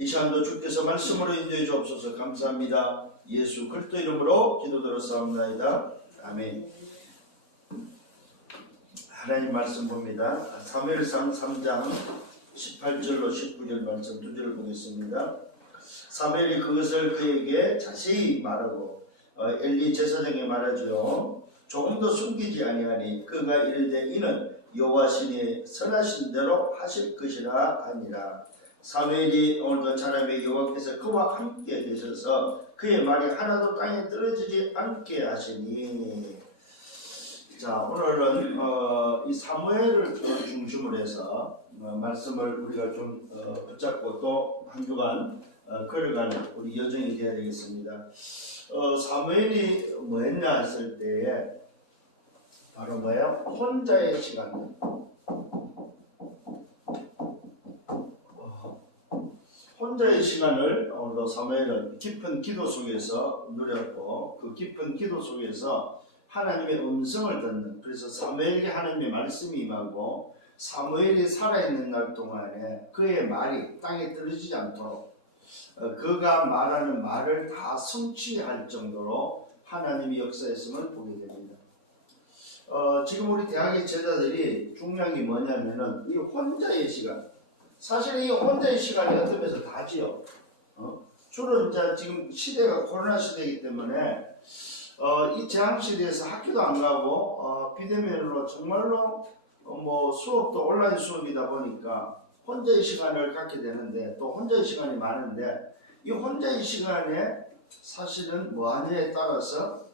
이 시간도 주께서 말씀으로 인도해 주옵소서. 감사합니다. 예수 그리스도 이름으로 기도드렸사옵나이다. 아멘. 하나님 말씀 봅니다. 사무엘상 3장 18절로 19절 말씀 두 절을 보겠습니다. 사무엘이 그것을 그에게 자세히 말하고 엘리 제사장에 말하지요. 조금도 숨기지 아니하니 그가 이르되 이는 여호와 신이 선하신 대로 하실 것이라 하니라. 사무엘이 오늘도 사람의 여호와께서 그와 함께 계셔서 그의 말이 하나도 땅에 떨어지지 않게 하시니. 자, 오늘은 이 사무엘을 중심으로 해서 말씀을 우리가 좀 붙잡고 또 한 주간 걸어가는 우리 여정이 되어야 되겠습니다. 사무엘이 뭐 했냐 했을 때에 바로 뭐예요? 혼자의 시간. 혼자의 시간을 오늘도 사무엘은 깊은 기도 속에서 누렸고 그 깊은 기도 속에서 하나님의 음성을 듣는, 그래서 사무엘에게 하나님의 말씀이 임하고 사무엘이 살아있는 날 동안에 그의 말이 땅에 떨어지지 않도록 그가 말하는 말을 다 성취할 정도로 하나님이 역사했음을 보게 됩니다. 지금 우리 대학의 제자들이 중요한 게 뭐냐면은 이 혼자의 시간, 사실 이 혼자의 시간이 어떤 면에서 다지요. 주로 이제 지금 시대가 코로나 시대이기 때문에 이 재앙 시대에서 학교도 안 가고 비대면으로 정말로 뭐 수업도 온라인 수업이다 보니까 혼자의 시간을 갖게 되는데 또 혼자의 시간이 많은데 이 혼자의 시간에 사실은 뭐 하느냐에 따라서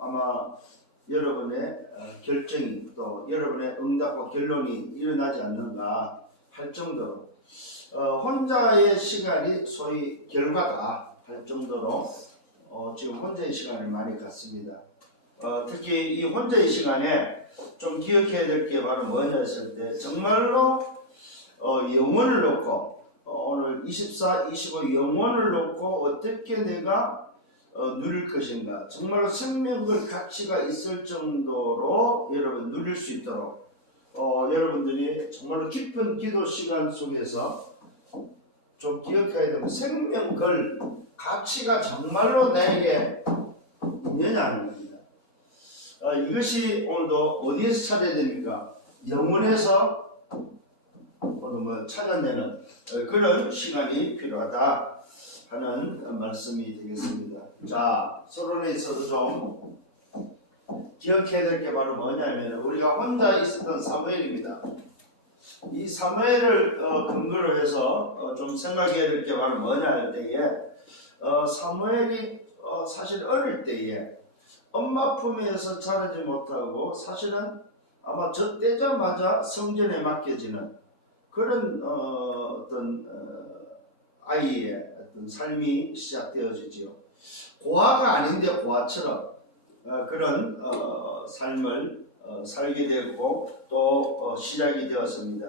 아마 여러분의 결정이 또 여러분의 응답과 결론이 일어나지 않는가 할 정도로 혼자의 시간이 소위 결과다 할 정도로 지금 혼자의 시간을 많이 갖습니다. 특히 이 혼자의 시간에 좀 기억해야 될 게 바로 뭐냐 했을 때 정말로 영혼을 놓고 오늘 24, 25 영혼을 놓고 어떻게 내가 누릴 것인가, 정말로 생명의 가치가 있을 정도로 여러분 누릴 수 있도록 여러분들이 정말로 깊은 기도 시간 속에서 좀 기억해야 되면 생명걸 가치가 정말로 나에게 있느냐 하는 겁니다. 이것이 오늘도 어디에서 찾아야 됩니까? 영혼에서 뭐 찾아내는 그런 시간이 필요하다 하는 말씀이 되겠습니다. 자, 서론에 있어서 좀 기억해야 될 게 바로 뭐냐면 우리가 혼자 있었던 사무엘입니다. 이 사무엘을 근거로 해서 좀 생각해야 될 게 바로 뭐냐 할 때에 사무엘이 사실 어릴 때에 엄마 품에서 자라지 못하고 사실은 아마 젖대자마자 성전에 맡겨지는 그런 어떤 아이의 어떤 삶이 시작되어지지요. 고아가 아닌데 고아처럼 그런 삶을 살게 되었고 또 시작이 되었습니다.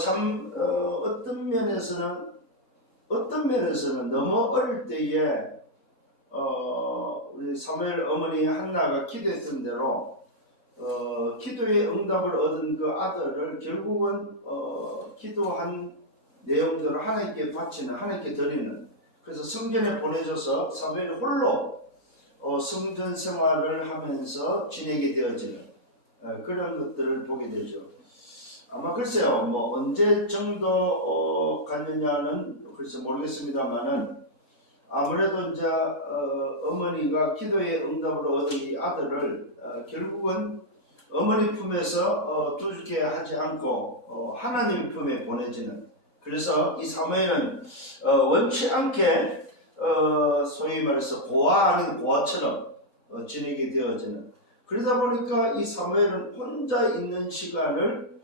참 어떤 면에서는 너무 어릴 때에 우리 사무엘 어머니 한나가 기도했던 대로 기도의 응답을 얻은 그 아들을 결국은 기도한 내용대로 하나님께 바치는, 하나님께 드리는, 그래서 성전에 보내줘서 사무엘이 홀로 성전 생활을 하면서 지내게 되어지는 그런 것들을 보게 되죠. 아마 글쎄요, 뭐 언제 정도 갔느냐는 글쎄 모르겠습니다만은 아무래도 이제 어머니가 기도의 응답을 얻은 이 아들을 결국은 어머니 품에서 두게 하지 않고 하나님 품에 보내지는, 그래서 이 사무엘은 원치 않게 소위 말해서 고아 아닌 고아처럼 지내게 되어지는, 그러다 보니까 이 사무엘은 혼자 있는 시간을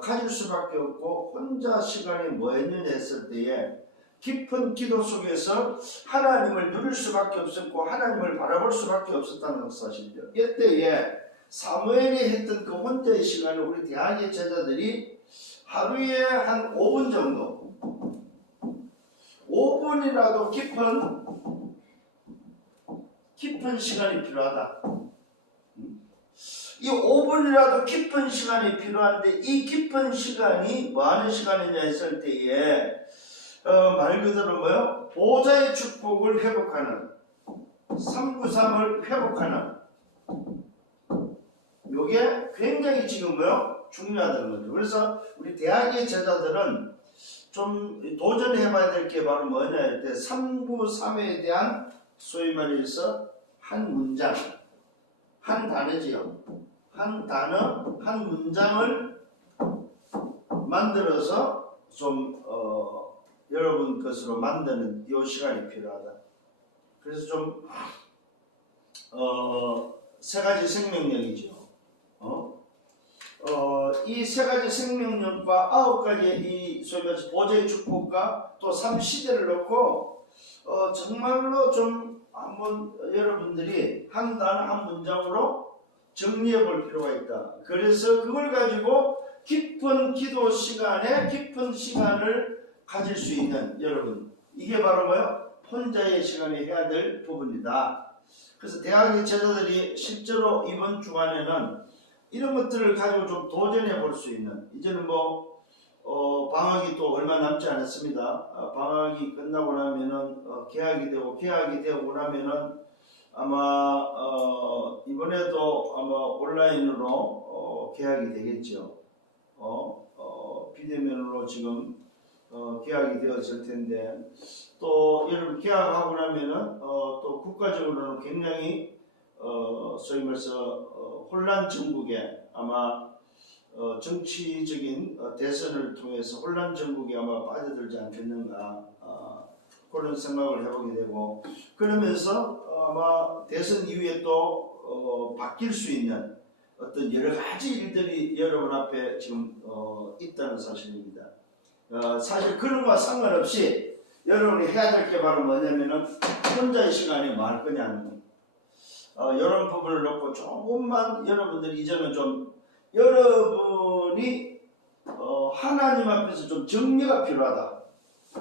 가질 수밖에 없고 혼자 시간이 뭐였느냐 했을 때에 깊은 기도 속에서 하나님을 누릴 수밖에 없었고 하나님을 바라볼 수밖에 없었다는 사실이죠. 이때에 사무엘이 했던 그 혼자의 시간을 우리 대학의 제자들이 하루에 한 5분 정도, 5분이라도 깊은 시간이 필요하다. 이 5분이라도 깊은 시간이 필요한데 이 깊은 시간이 뭐 하는 시간이냐 했을 때에 말 그대로 뭐요? 보좌의 축복을 회복하는 393을 회복하는 요게 굉장히 지금 뭐요? 중요하다는 거죠. 그래서 우리 대학의 제자들은 좀 도전해봐야 될 게 바로 뭐냐 할 때 393에 대한 소위 말해서 한 문장, 한 단어지요. 한 단어, 한 문장을 만들어서 좀 여러분 것으로 만드는 이 시간이 필요하다. 그래서 좀 세 가지 생명력이죠. 이 세 가지 생명력과 9가지의 이 소위 말해서 보좌의 축복과 또 3시대를 놓고 정말로 좀 한번 여러분들이 한 단어 한 문장으로 정리해 볼 필요가 있다. 그래서 그걸 가지고 깊은 기도 시간에 깊은 시간을 가질 수 있는 여러분, 이게 바로 뭐예요? 혼자의 시간에 해야 될 부분이다. 그래서 대학의 제자들이 실제로 이번 주간에는 이런 것들을 가지고 좀 도전해 볼 수 있는, 이제는 방학이 또 얼마 남지 않았습니다. 방학이 끝나고 나면은 개학이 되고 나면은 아마 이번에도 아마 온라인으로 개학이 되겠죠. 비대면으로 지금 개학이 되었을 텐데, 또 여러분 개학하고 나면은 또 국가적으로는 굉장히 소위 말해서 혼란 정국에 아마 정치적인 대선을 통해서 혼란 정국에 아마 빠져들지 않겠는가 그런 생각을 해보게 되고, 그러면서 아마 대선 이후에 또 바뀔 수 있는 어떤 여러 가지 일들이 여러분 앞에 지금 있다는 사실입니다. 사실 그런 것과 상관없이 여러분이 해야 될 게 바로 뭐냐면은 혼자의 시간에 뭐 할 거냐는 이런 부분을 놓고 조금만 여러분들이 이제는 좀 여러분이 하나님 앞에서 좀 정리가 필요하다.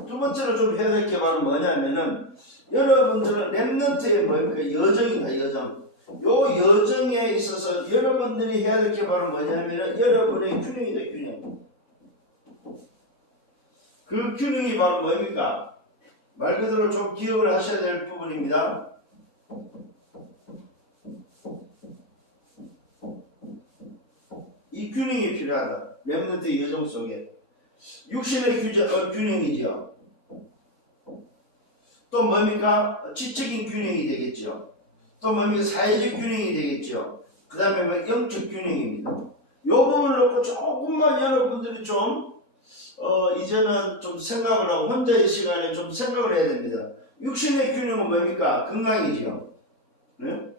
두 번째로 좀 해야 될 게 바로 뭐냐면은 여러분들은 렘넌트의 뭡니까? 여정이다, 여정. 요 여정에 있어서 여러분들이 해야 될 게 바로 뭐냐면은 여러분의 균형이다, 균형. 그 균형이 바로 뭡니까? 말 그대로 좀 기억을 하셔야 될 부분입니다. 이 균형이 필요하다. 렘넌트의 여정 속에. 육신의 균형이죠. 또 뭡니까? 지적인 균형이 되겠죠. 또 뭡니까? 사회적 균형이 되겠죠. 그 다음에 뭐 영적 균형입니다. 요 부분을 놓고 조금만 여러분들이 좀 이제는 좀 생각을 하고 혼자의 시간에 좀 생각을 해야 됩니다. 육신의 균형은 뭡니까? 건강이죠. 네?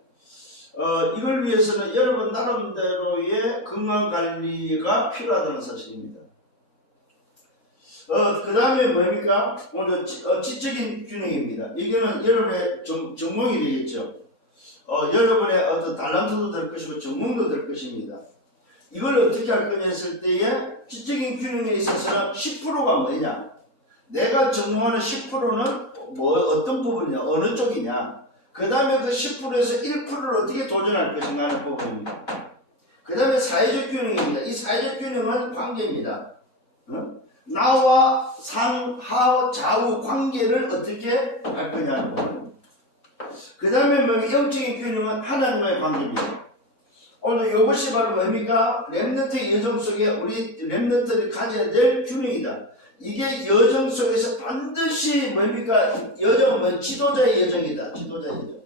이걸 위해서는 여러분 나름대로의 건강관리가 필요하다는 사실입니다. 그 다음에 뭡니까? 오늘 지적인 균형입니다. 이거는 여러분의 전공이 되겠죠. 여러분의 어떤 달란트도 될 것이고 전공도 될 것입니다. 이걸 어떻게 할 거냐 했을 때에 지적인 균형에 있어서는 10%가 뭐냐? 내가 전공하는 10%는 어떤 부분이냐? 어느 쪽이냐? 그 다음에 그 10%에서 1%를 어떻게 도전할 것인가 하는 부분입니다. 그 다음에 사회적 균형입니다. 이 사회적 균형은 관계입니다. 나와 상하 좌우 관계를 어떻게 할 거냐 하는 부분. 그 다음에 영적인 균형은 하나님과의 관계입니다. 오늘 이것이 바로 뭡니까? 렘넌트의 여정 속에 우리 렘넌트들이 가져야 될 균형이다. 이게 여정 속에서 반드시 뭡니까? 여정은 지도자의 여정이다. 지도자의 여정.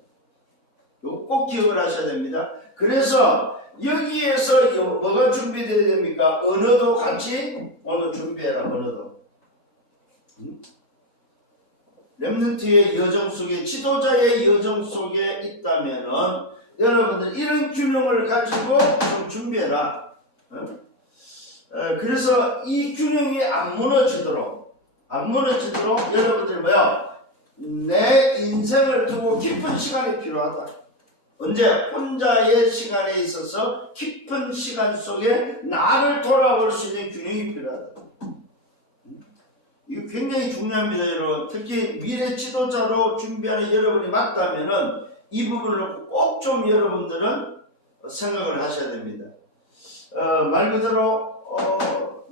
이거 꼭 기억을 하셔야 됩니다. 그래서 여기에서 뭐가 준비되어야 됩니까? 언어도 같이 오늘 준비해라. 언어도. 렘넌트의 여정 속에, 지도자의 여정 속에 있다면은 여러분들 이런 균형을 가지고 좀 준비해라. 그래서 이 균형이 안 무너지도록 여러분들 내 인생을 두고 깊은 시간이 필요하다. 언제? 혼자의 시간에 있어서 깊은 시간 속에 나를 돌아볼 수 있는 균형이 필요하다. 이거 굉장히 중요합니다, 여러분. 특히 미래 지도자로 준비하는 여러분이 맞다면은 이 부분을 꼭 좀 여러분들은 생각을 하셔야 됩니다. 말 그대로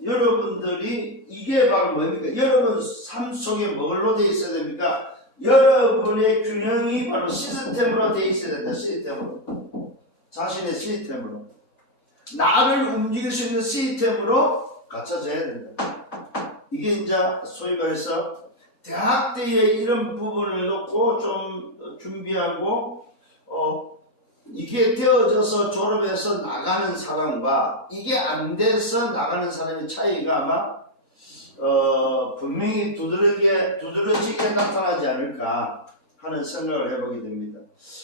여러분들이 이게 바로 뭡니까? 여러분 삶 속에 뭘로 되어 있어야 됩니까? 여러분의 균형이 바로 시스템으로 되어 있어야 된다. 시스템으로. 자신의 시스템으로. 나를 움직일 수 있는 시스템으로 갖춰져야 된다. 이게 이제 소위 말해서 대학 때에 이런 부분을 놓고 좀 준비하고 이게 되어져서 졸업해서 나가는 사람과 이게 안 돼서 나가는 사람의 차이가 아마 분명히 두드러지게 나타나지 않을까 하는 생각을 해보게 됩니다.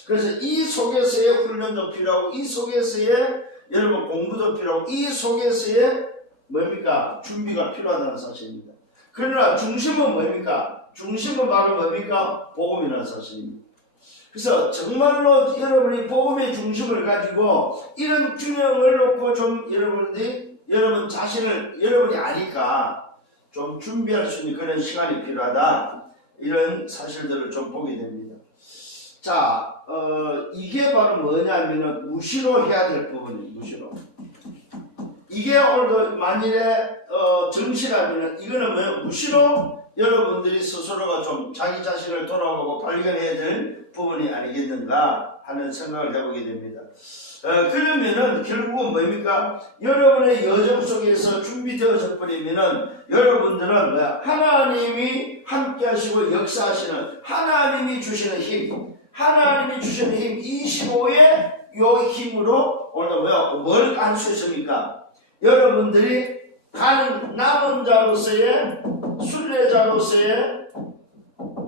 그래서 이 속에서의 훈련도 필요하고 이 속에서의 여러분 공부도 필요하고 이 속에서의 뭡니까? 준비가 필요하다는 사실입니다. 그러나 중심은 뭡니까? 중심은 바로 뭡니까? 복음이라는 사실입니다. 그래서 정말로 여러분이 복음의 중심을 가지고 이런 균형을 놓고 좀 여러분 자신을 여러분이 아니까 좀 준비할 수 있는 그런 시간이 필요하다. 이런 사실들을 좀 보게 됩니다. 자, 이게 바로 뭐냐면은 무시로 해야 될 부분이에요. 무시로. 이게 오늘도 만일에 정시라면은 이거는 뭐예요? 무시로 여러분들이 스스로가 좀 자기 자신을 돌아보고 발견해야 될 부분이 아니겠는가 하는 생각을 해보게 됩니다. 그러면은 결국은 뭡니까? 여러분의 여정 속에서 준비되어져 버리면은 여러분들은 뭐야? 하나님이 함께 하시고 역사하시는 하나님이 주시는 힘, 하나님이 주시는 힘 25의 요 힘으로 오늘 뭐야? 뭘 할 수 있습니까? 여러분들이 가는 남은 자로서의 순례자로서의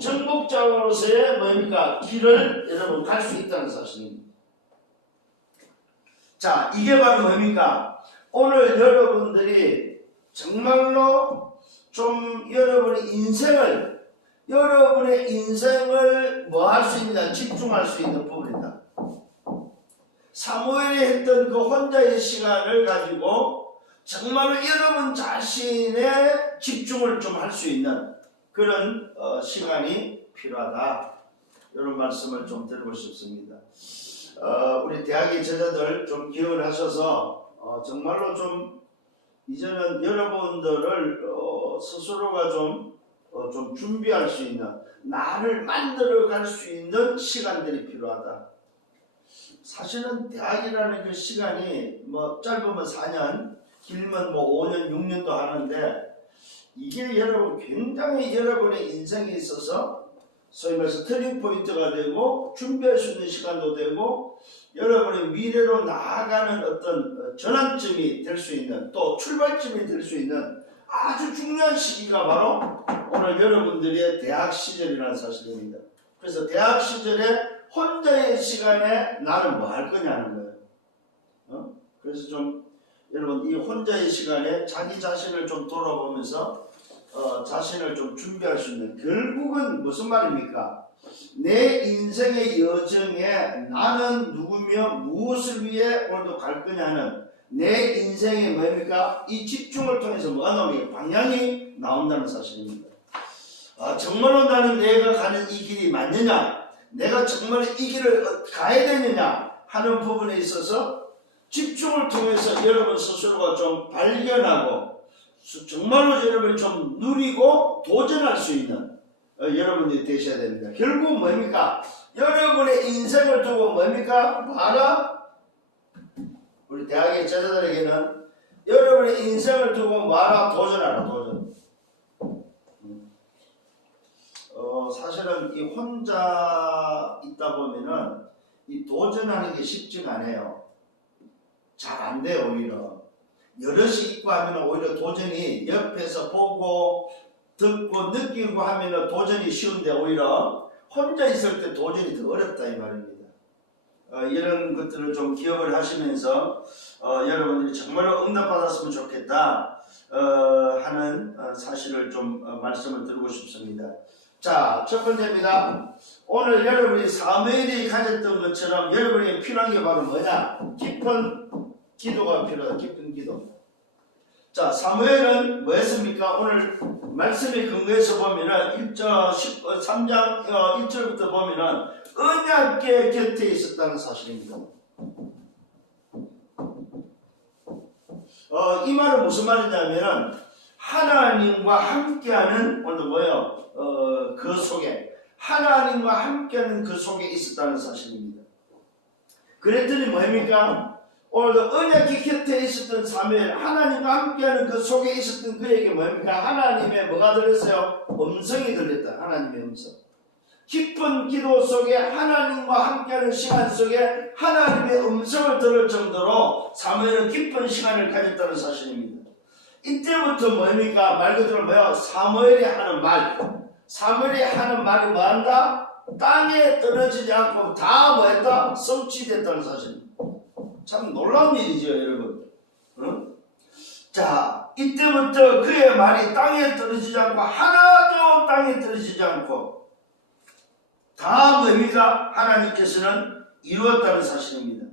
정복자로서의 뭡니까? 길을 여러분 갈 수 있다는 사실입니다. 자, 이게 바로 뭡니까? 오늘 여러분들이 정말로 좀 여러분의 인생을 뭐 할 수 있느냐? 집중할 수 있는 부분이다. 사무엘이 했던 그 혼자의 시간을 가지고 정말로 여러분 자신의 집중을 좀 할 수 있는 그런 시간이 필요하다. 이런 말씀을 좀 드리고 싶습니다. 우리 대학의 제자들 좀 기억을 하셔서 정말로 좀 이제는 여러분들을 스스로가 좀 준비할 수 있는 나를 만들어 갈 수 있는 시간들이 필요하다. 사실은 대학이라는 그 시간이 뭐 짧으면 4년, 길면 뭐 5년, 6년도 하는데 이게 여러분 굉장히 여러분의 인생에 있어서 소위 말해서 터닝 포인트가 되고 준비할 수 있는 시간도 되고 여러분의 미래로 나아가는 어떤 전환점이 될 수 있는 또 출발점이 될 수 있는 아주 중요한 시기가 바로 오늘 여러분들의 대학 시절이라는 사실입니다. 그래서 대학 시절에 혼자의 시간에 나는 뭐 할 거냐는 거예요. 그래서 좀 여러분 이 혼자의 시간에 자기 자신을 좀 돌아보면서 자신을 좀 준비할 수 있는 결국은 무슨 말입니까? 내 인생의 여정에 나는 누구며 무엇을 위해 오늘도 갈 거냐는 내 인생의 뭡니까? 이 집중을 통해서 뭐가 나오게 방향이 나온다는 사실입니다. 정말로 나는 내가 가는 이 길이 맞느냐? 내가 정말 이 길을 가야 되느냐? 하는 부분에 있어서 집중을 통해서 여러분 스스로가 좀 발견하고 정말로 여러분이 좀 누리고 도전할 수 있는 여러분들이 되셔야 됩니다. 결국 뭡니까? 여러분의 인생을 두고 뭡니까? 봐라. 우리 대학의 제자들에게는 여러분의 인생을 두고 봐라. 도전하라. 도전. 사실은 이 혼자 있다 보면은 이 도전하는 게 쉽지가 않아요. 잘 안 돼요. 오히려 여럿이 있고 하면 오히려 도전이 옆에서 보고 듣고 느끼고 하면 도전이 쉬운데 오히려 혼자 있을 때 도전이 더 어렵다 이 말입니다. 이런 것들을 좀 기억을 하시면서 여러분들이 정말로 응답받았으면 좋겠다 하는 사실을 좀 말씀을 드리고 싶습니다. 자, 첫 번째입니다. 오늘 여러분이 사무엘이 가졌던 것처럼 여러분에게 필요한 게 바로 뭐냐? 깊은 기도가 필요하다. 깊은 기도. 자, 사무엘은 뭐 했습니까? 오늘 말씀의 근거에서 보면은 3장 1절부터 보면은 언약궤 곁에 있었다는 사실입니다. 이 말은 무슨 말이냐면은 하나님과 함께하는 오늘 뭐예요? 그 속에 하나님과 함께하는 그 속에 있었다는 사실입니다. 그랬더니 뭡니까? 오늘 언약궤 곁에 있었던 사무엘, 하나님과 함께하는 그 속에 있었던 그에게 뭡니까? 하나님의 뭐가 들렸어요? 음성이 들렸다. 하나님의 음성. 깊은 기도 속에 하나님과 함께하는 시간 속에 하나님의 음성을 들을 정도로 사무엘은 깊은 시간을 가졌다는 사실입니다. 이때부터 뭡니까? 말 그대로 뭐야? 사무엘이 하는 말. 사무엘이 하는 말이 뭐한다? 땅에 떨어지지 않고 다 뭐했다? 성취됐다는 사실입니다. 참 놀라운 일이죠, 여러분. 응? 자, 이때부터 그의 말이 땅에 떨어지지 않고 하나도 땅에 떨어지지 않고 다 뭡니까? 하나님께서는 이루었다는 사실입니다.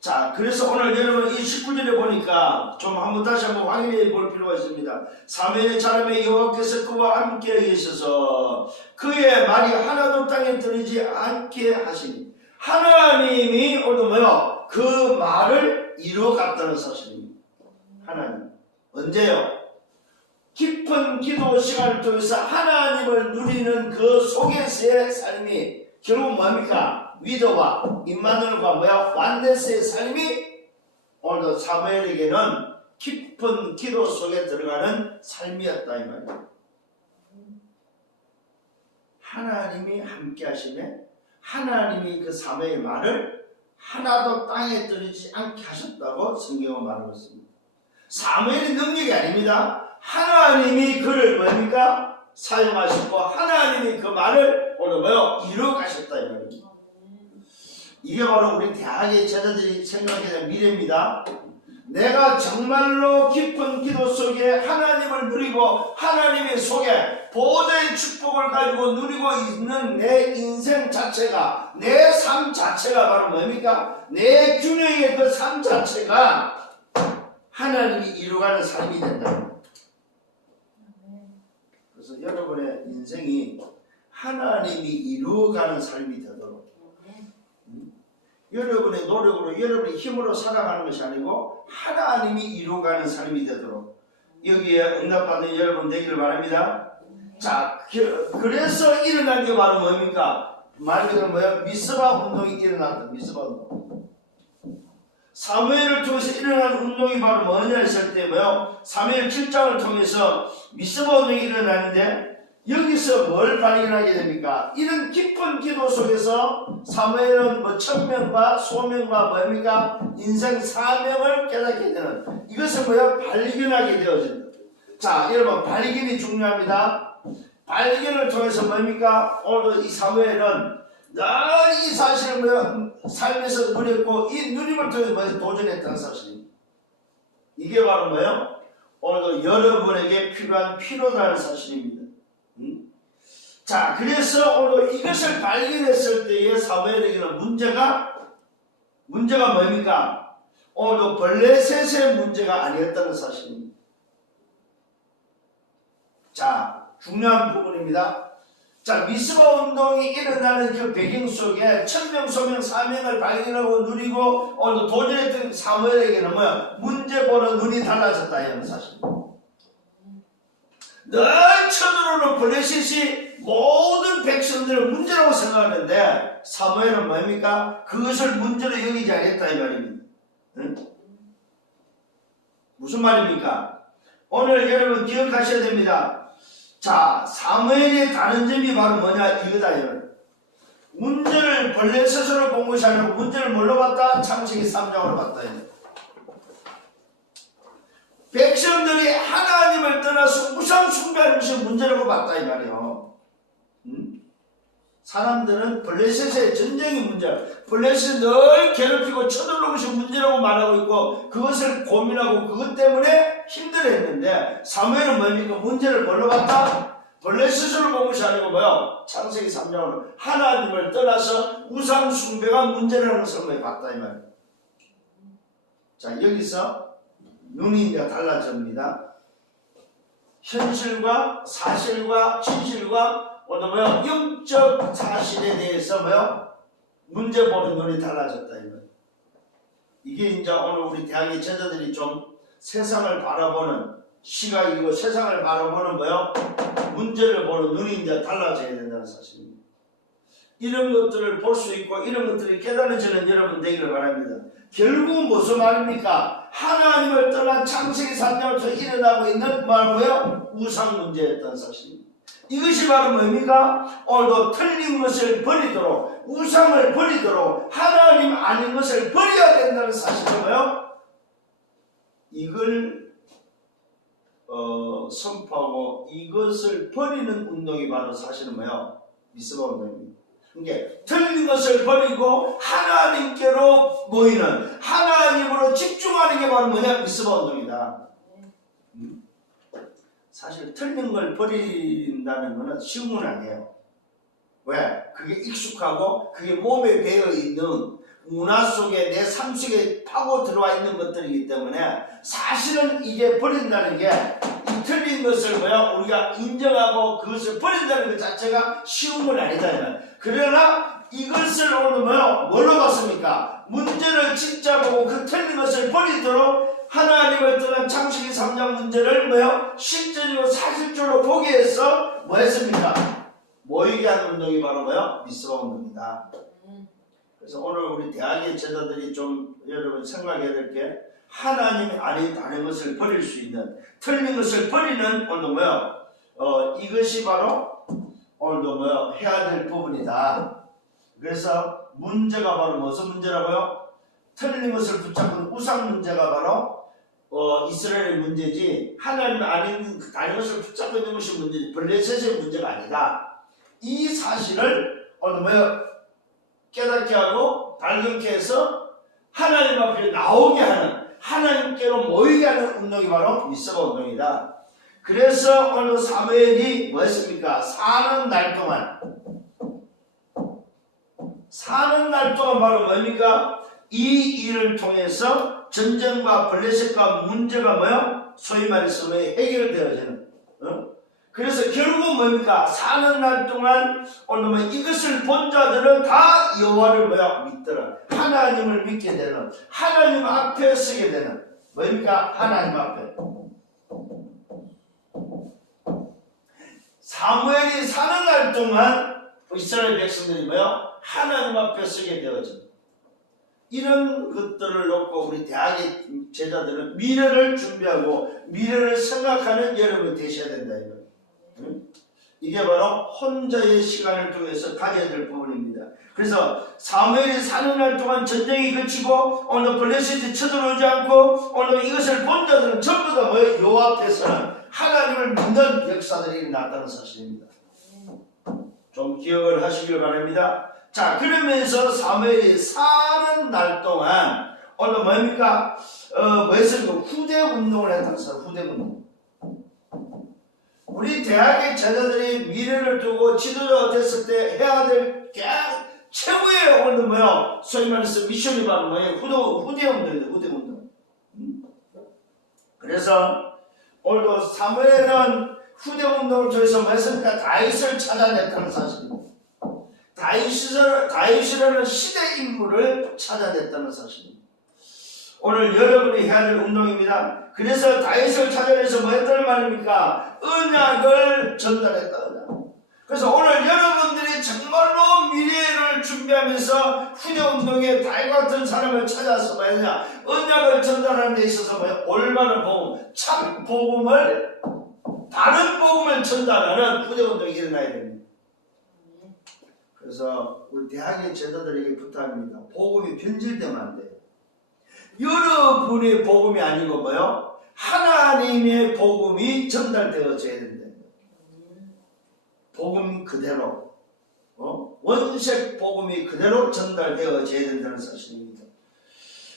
자, 그래서 오늘 여러분 이 19절에 보니까 좀 한번 다시 한번 확인해 볼 필요가 있습니다. 사무엘의 자람에 여호와께서 그와 함께 계셔서 그의 말이 하나도 땅에 떨어지지 않게 하시니 하나님이 오늘 뭐요? 그 말을 이루어갔다는 사실입니다. 하나님. 언제요? 깊은 기도 시간을 통해서 하나님을 누리는 그 속에서의 삶이 결국 뭡니까? 위도와 임마누엘과 뭐야? 완네스의 삶이 오늘도 사무엘에게는 깊은 기도 속에 들어가는 삶이었다 이 말이에요. 하나님이 함께 하시네. 하나님이 그 사무엘의 말을 하나도 땅에 떨어지지 않게 하셨다고 성경은 말하고 있습니다. 사무엘의 능력이 아닙니다. 하나님이 그를 뭡니까? 사용하셨고 하나님이 그 말을 오늘 뭐요? 이루어 가셨다 이 말입니다. 이게 바로 우리 대학의 제자들이 생각하게 된 미래입니다. 내가 정말로 깊은 기도 속에 하나님을 누리고 하나님의 속에 보좌의 축복을 가지고 누리고 있는 내 인생 자체가, 내 삶 자체가 바로 뭡니까? 내 균형의 그 삶 자체가 하나님이 이루어가는 삶이 된다. 그래서 여러분의 인생이 하나님이 이루어가는 삶이 되도록 여러분의 노력으로 여러분의 힘으로 살아가는 것이 아니고 하나님이 이루어가는 삶이 되도록 여기에 응답받는 여러분 되기를 바랍니다. 자, 그래서 일어난 게 바로 뭡니까? 말 그대로 뭐야? 미스바 운동이 일어났다. 미스바 운동. 사무엘을 통해서 일어난 운동이 바로 뭐냐 했을 때 뭐요? 사무엘 7장을 통해서 미스바 운동이 일어나는데 여기서 뭘 발견하게 됩니까? 이런 깊은 기도 속에서 사무엘은 뭐 천명과 소명과 뭡니까? 인생 사명을 깨닫게 되는 이것을 뭐야? 발견하게 되어진다. 자, 여러분 발견이 중요합니다. 발견을 통해서 뭡니까? 오늘 이 사무엘은 늘 이 사실을 뭐야? 삶에서 누렸고 이 누림을 통해서 뭐야? 도전했다는 사실입니다. 이게 바로 뭐예요? 오늘도 여러분에게 필요한 필요다는 사실입니다. 자, 그래서 오늘 이것을 발견했을 때의 사무엘에게는 문제가 뭡니까? 오늘도 블레셋의 문제가 아니었다는 사실입니다. 자, 중요한 부분입니다. 자, 미스바 운동이 일어나는 그 배경 속에 천명, 소명, 사명을 발견하고 누리고 오늘 도전했던 사무엘에게는 뭐야? 문제 보는 눈이 달라졌다 이런 사실입니다. 늘 쳐들어오는 블레셋이 모든 백성들을 문제라고 생각하는데 사무엘은 뭡니까? 그것을 문제로 여기지 않았다 이 말입니다. 응? 무슨 말입니까? 오늘 여러분 기억하셔야 됩니다. 자, 사무엘의 다른 점이 바로 뭐냐 이거다 여러분. 문제를 블레셋으로 본 것이 아니고 문제를 뭘로 봤다? 창세기 3장으로 봤다 이거다. 백성들이 하나님을 떠나서 우상 숭배하는 것이 문제라고 봤다 이 말이에요. 사람들은 블레셋의 전쟁이 문제야. 블레셋을 늘 괴롭히고 쳐들어오는 것이 문제라고 말하고 있고 그것을 고민하고 그것 때문에 힘들어했는데 사무엘은 뭡니까? 문제를 뭘로 봤다? 블레셋으로 본 것이 아니고 뭐요? 창세기 3장으로 하나님을 떠나서 우상 숭배가 문제라는 것을 봤다 이 말이에요. 자, 여기서 눈이 이제 달라집니다. 현실과 사실과 진실과 어떤 뭐야 영적 사실에 대해서 뭐야 문제 보는 눈이 달라졌다 이거. 이게 이제 오늘 우리 대학의 제자들이 좀 세상을 바라보는 시각이고 세상을 바라보는 뭐요? 문제를 보는 눈이 이제 달라져야 된다는 사실입니다. 이런 것들을 볼 수 있고 이런 것들이 깨달아지는 여러분 되기를 바랍니다. 결국 무슨 말입니까? 하나님을 떠난 창세기 3장부터 일어나고 있는 뭐라고요? 우상 문제였던 사실입니다. 이것이 바로 뭡니까? 오늘도 틀린 것을 버리도록 우상을 버리도록 하나님 아닌 것을 버려야 된다는 사실은 뭐요? 이걸 선포하고 이것을 버리는 운동이 바로 사실은 뭐요? 미스바 운동입니다. 그러니까 틀린 것을 버리고 하나님께로 모이는 하나님으로 집중하는 게 바로 뭐냐? 미스바 운동이다. 사실 틀린 걸 버린다는 것은 쉬운 건 아니에요. 왜? 그게 익숙하고 그게 몸에 배어 있는 문화 속에 내 삶 속에 파고 들어와 있는 것들이기 때문에 사실은 이게 버린다는 게 이 틀린 것을 뭐야 우리가 인정하고 그것을 버린다는 것 자체가 쉬운 건 아니다. 그러나 이것을 오늘 뭐야 뭘로 봤습니까? 문제를 진짜 보고 그 틀린 것을 버리도록 하나님을 떠난 창세기 3장 문제를 뭐야 실제적으로 사실적으로 보기 위해서 뭐 했습니까? 모이게 하는 운동이 바로 뭐야? 미스바 운동이다. 그래서 오늘 우리 대학의 제자들이 좀 여러분 생각해야 될 게 하나님이 아닌 다른 것을 버릴 수 있는 틀린 것을 버리는 오늘도 뭐야? 이것이 바로 오늘도 뭐야? 해야 될 부분이다. 그래서 문제가 바로 무슨 문제라고요? 틀린 것을 붙잡는 우상 문제가 바로 이스라엘의 문제지 하나님 아닌 다른 것을 붙잡고 있는 것이 문제지 블레셋의 문제가 아니다. 이 사실을 오늘 뭐야? 깨닫게 하고 발견케 해서 하나님 앞에 나오게 하는 하나님께로 모이게 하는 운동이 바로 미스바 운동이다. 그래서 오늘 사무엘이 뭐 했습니까? 사는 날 동안 바로 뭡니까? 이 일을 통해서 전쟁과 블레셋과 문제가 뭐요? 소위 말해서 해결되어지는 그래서 결국 뭡니까? 사는 날 동안 오늘 이것을 본 자들은 다 여호와를 뭐야? 믿더라. 하나님을 믿게 되는 하나님 앞에 서게 되는 뭡니까? 하나님 앞에 사무엘이 사는 날 동안 이스라엘 백성들이 뭐야? 하나님 앞에 서게 되어진 이런 것들을 놓고 우리 대학의 제자들은 미래를 준비하고 미래를 생각하는 여러분이 되셔야 된다. 이게 바로 혼자의 시간을 통해서 가져야 될 부분입니다. 그래서 사무엘이 사는 날 동안 전쟁이 그치고 오늘 블레셋이 쳐들어오지 않고 오늘 이것을 본 자들은 전부 다 뭐예요? 여호와 앞에서는 하나님을 믿는 역사들이 일어났다는 사실입니다. 좀 기억을 하시길 바랍니다. 자, 그러면서 사무엘이 사는 날 동안 오늘 뭡니까? 뭐였습니까? 후대 운동을 했다는 사실, 후대 운동. 우리 대학의 제자들이 미래를 두고 지도자가 됐을 때 해야 될 최고의 오늘 뭐야? 소위 말해서 미션이 바로 뭐예요? 후대 운동이다. 후대 운동. 그래서 오늘도 사무엘은 후대 운동을 통해서 뭐 했습니까? 다윗을 찾아냈다는 사실입니다. 다윗이라는 시대 인물을 찾아냈다는 사실입니다. 오늘 여러분이 해야 될 운동입니다. 그래서 다윗을 찾아내서 뭐 했다는 말입니까? 언약을 전달했다. 언약. 그래서 오늘 여러분들이 정말로 미래를 준비하면서 후대 운동에 다윗 같은 사람을 찾아서 뭐냐 언약을 전달하는 데 있어서 뭐야? 올바른 복음, 참 복음을 다른 복음을 전달하는 후대 운동이 일어나야 됩니다. 그래서 우리 대학의 제자들에게 부탁합니다. 복음이 변질되면 안 돼요. 여러분의 복음이 아니고 뭐요? 하나님의 복음이 전달되어져야 된다. 복음 그대로 원색 복음이 그대로 전달되어져야 된다는 사실입니다.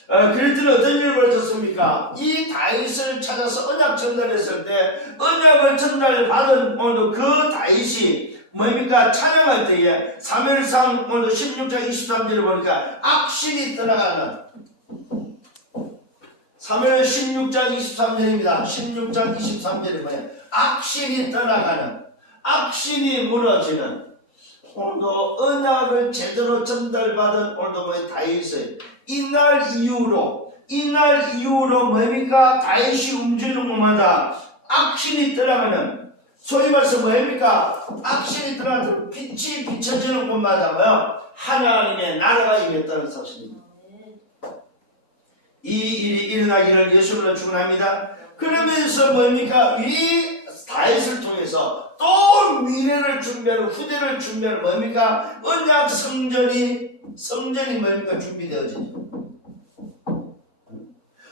그랬더니 어떤 일이 벌어졌습니까? 이 다윗을 찾아서 언약 전달했을 때 언약을 전달받은 오늘 그 다윗이 뭡니까? 찬양할 때에 사무엘상 오늘 16장 23절에 보니까 악신이 떠나가는 사무엘 16장 23절입니다. 16장 23절에 뭐예요? 악신이 떠나가는 악신이 무너지는 오늘도 언약을 제대로 전달받은 오늘도 뭐 다윗의 이날 이후로 뭡니까? 다윗이 움직이는 곳마다 악신이 떠나가는, 소위 말해서 뭡니까? 악신이 떠나가는 빛이 비춰지는 곳마다 뭐야? 하나님의 나라가 임했다는 사실입니다. 이 일이 일어나기를 예수님으로 축원합니다. 그러면서 뭡니까? 이 다윗을 통해서 또 미래를 준비하는, 후대를 준비하는 뭡니까? 언약 성전이 뭡니까? 준비되어지죠.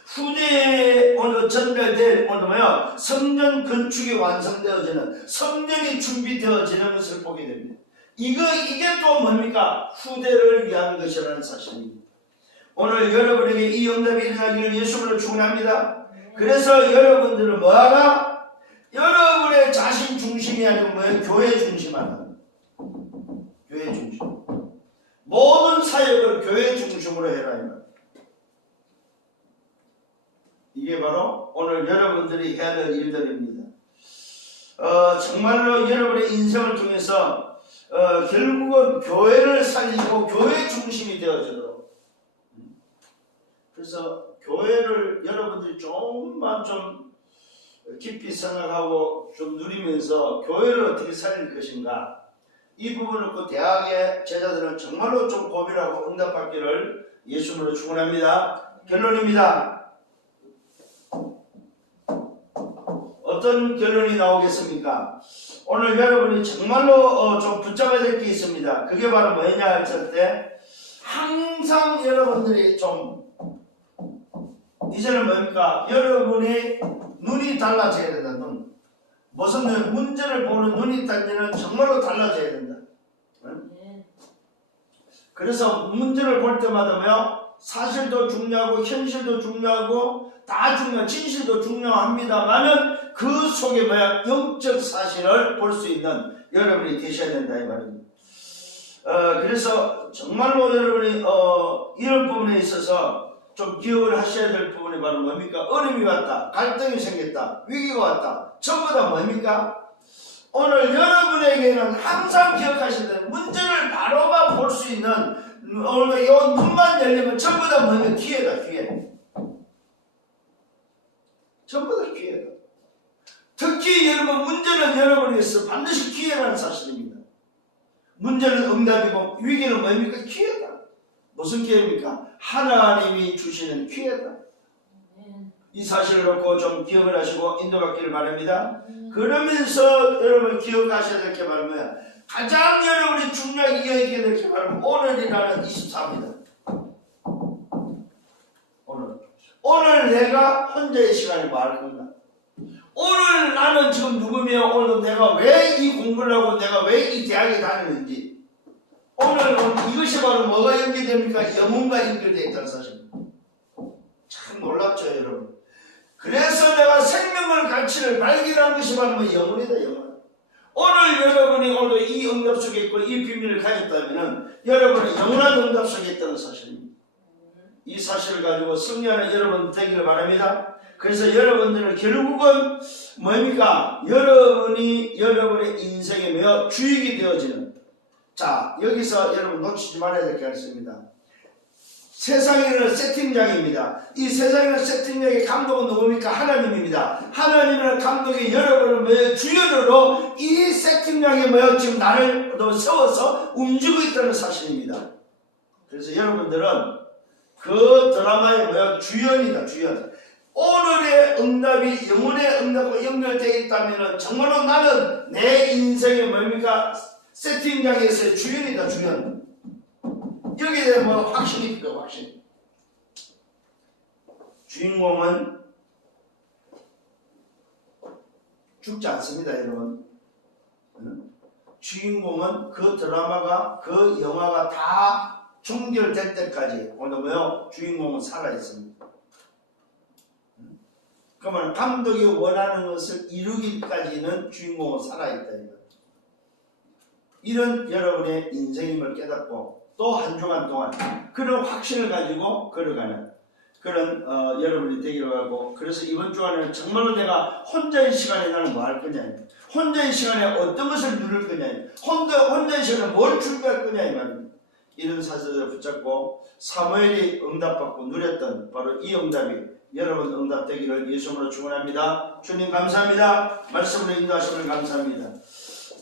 후대에 오늘 전달될 오늘 뭐야? 성전 건축이 완성되어지는, 성전이 준비되어지는 것을 보게 됩니다. 이게 또 뭡니까? 후대를 위한 것이라는 사실입니다. 오늘 여러분에게 이 응답이 일어나기를 예수님으로 축원합니다. 그래서 여러분들은 뭐하나? 여러분의 자신 중심이 아니고 뭐예요? 교회 중심하다. 교회 중심. 모든 사역을 교회 중심으로 해라. 이게 바로 오늘 여러분들이 해야 될 일들입니다. 정말로 여러분의 인생을 통해서 결국은 교회를 살리고 교회 중심이 되어지도록. 그래서 교회를 여러분들이 조금만 좀 깊이 생각하고 좀 누리면서 교회를 어떻게 살릴 것인가, 이 부분을 그 대학의 제자들은 정말로 좀 고민하고 응답받기를 예수님으로 축원합니다. 결론입니다. 어떤 결론이 나오겠습니까? 오늘 여러분이 정말로 좀 붙잡아야 될 게 있습니다. 그게 바로 뭐냐 했을 때, 항상 여러분들이 좀 이제는 뭡니까? 여러분이 눈이 달라져야 된다. 눈. 무슨 눈? 문제를 보는 눈이 달리는 정말로 달라져야 된다. 응? 그래서 문제를 볼 때마다 뭐요? 사실도 중요하고 현실도 중요하고 다 중요한, 진실도 중요합니다만은 그 속에 뭐야? 영적 사실을 볼 수 있는 여러분이 되셔야 된다 이 말입니다. 그래서 정말로 여러분이 이런 부분에 있어서 좀 기억을 하셔야 될 부분이 바로 뭡니까? 어려움이 왔다, 갈등이 생겼다, 위기가 왔다. 전부 다 뭡니까? 오늘 여러분에게는 항상 기억하셔야 돼요. 문제를 바로만 볼 수 있는, 오늘 이 눈만 열리면 전부 다 뭡니까? 기회다, 기회. 전부 다 기회다. 특히 여러분, 문제는 여러분에게서 반드시 기회라는 사실입니다. 문제는 응답이고 위기는 뭡니까? 기회다. 무슨 기회입니까? 하나님이 주시는 기회다. 이 사실을 놓고 좀 기억을 하시고 인도받기를 바랍니다. 그러면서 여러분 기억하셔야 될 게 바로 뭐야? 가장 여러분이 중요하게 기억해야 될 게 바로 오늘이라는 24입니다. 오늘 내가 혼자의 시간을 뭐 할 건가? 오늘 나는 지금 누구며, 오늘 내가 왜 이 공부를 하고 내가 왜 이 대학에 다니는지, 오늘 이것이 바로 뭐가 연결됩니까? 영혼과 연결되어 있다는 사실입니다. 참 놀랍죠 여러분. 그래서 내가 생명을 가치를 발견한 것이 바로 뭐 영혼이다, 영혼. 오늘 여러분이 오늘 이 응답 속에 있고 이 비밀을 가졌다면 여러분은 영원한 응답 속에 있다는 사실입니다. 이 사실을 가지고 승리하는 여러분 되기를 바랍니다. 그래서 여러분들은 결국은 뭡니까? 여러분이 여러분의 인생에 매어 주역이 되어지는, 자 여기서 여러분 놓치지 말아야 될 게 있습니다. 세상에는 세팅장입니다. 이 세상에는 세팅장의 감독은 누굽니까? 하나님입니다. 하나님은 감독이 여러분을 매어 주연으로 이 세팅장에 매어 지금 나를 세워서 움직이고 있다는 사실입니다. 그래서 여러분들은 그 드라마의 뭐야? 주연이다, 주연. 오늘의 응답이 영혼의 응답과 연결되어 있다면 정말로 나는 내 인생의 뭡니까? 세팅장에서의 주연이다, 주연. 여기에 대한 뭐 확신이 있다, 확신. 주인공은 죽지 않습니다, 여러분. 주인공은 그 드라마가, 그 영화가 다 종결될 때까지 오늘 뭐요? 주인공은 살아있습니다. 그러면 감독이 원하는 것을 이루기까지는 주인공은 살아있다. 이런 여러분의 인생임을 깨닫고 또 한 주간 동안 그런 확신을 가지고 걸어가는 그런 여러분이 되기로 하고, 그래서 이번 주간에는 정말로 내가 혼자의 시간에 나는 뭐 할 거냐. 혼자의 시간에 어떤 것을 누릴 거냐, 혼자의 시간에 뭘 준비할 거냐 이 말입니다. 이런 사실을 붙잡고 사무엘이 응답받고 누렸던 바로 이 응답이 여러분 응답되기를 예수님으로 축원합니다. 주님 감사합니다. 말씀으로 인도하심을 감사합니다.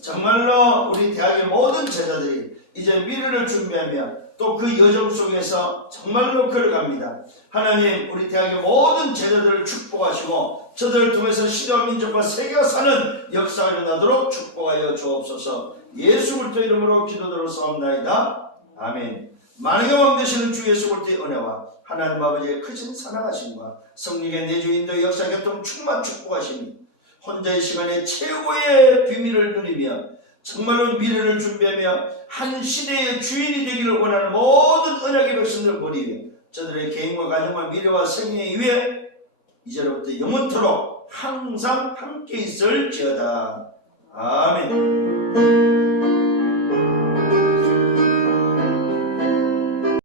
정말로 우리 대학의 모든 제자들이 이제 미래를 준비하며 또 그 여정 속에서 정말로 걸어갑니다. 하나님, 우리 대학의 모든 제자들을 축복하시고 저들을 통해서 시대와 민족과 세계가 사는 역사가 일어나도록 축복하여 주옵소서. 예수 그리스도 이름으로 기도드렸사옵나이다. 아멘. 만왕의 왕 되시는 주 예수 그리스도의 은혜와 하나님 아버지의 크신 사랑하심과 성령의 내주 인도 역사 교통 충만 축복하심이 혼자의 시간에 최고의 비밀을 누리며 정말로 미래를 준비하며 한 시대의 주인이 되기를 원하는 모든 언약의 백성들을 버리며 저들의 개인과 가정과 미래와 생명의 위에 이제로부터 영원토록 항상 함께 있을지어다. 아멘.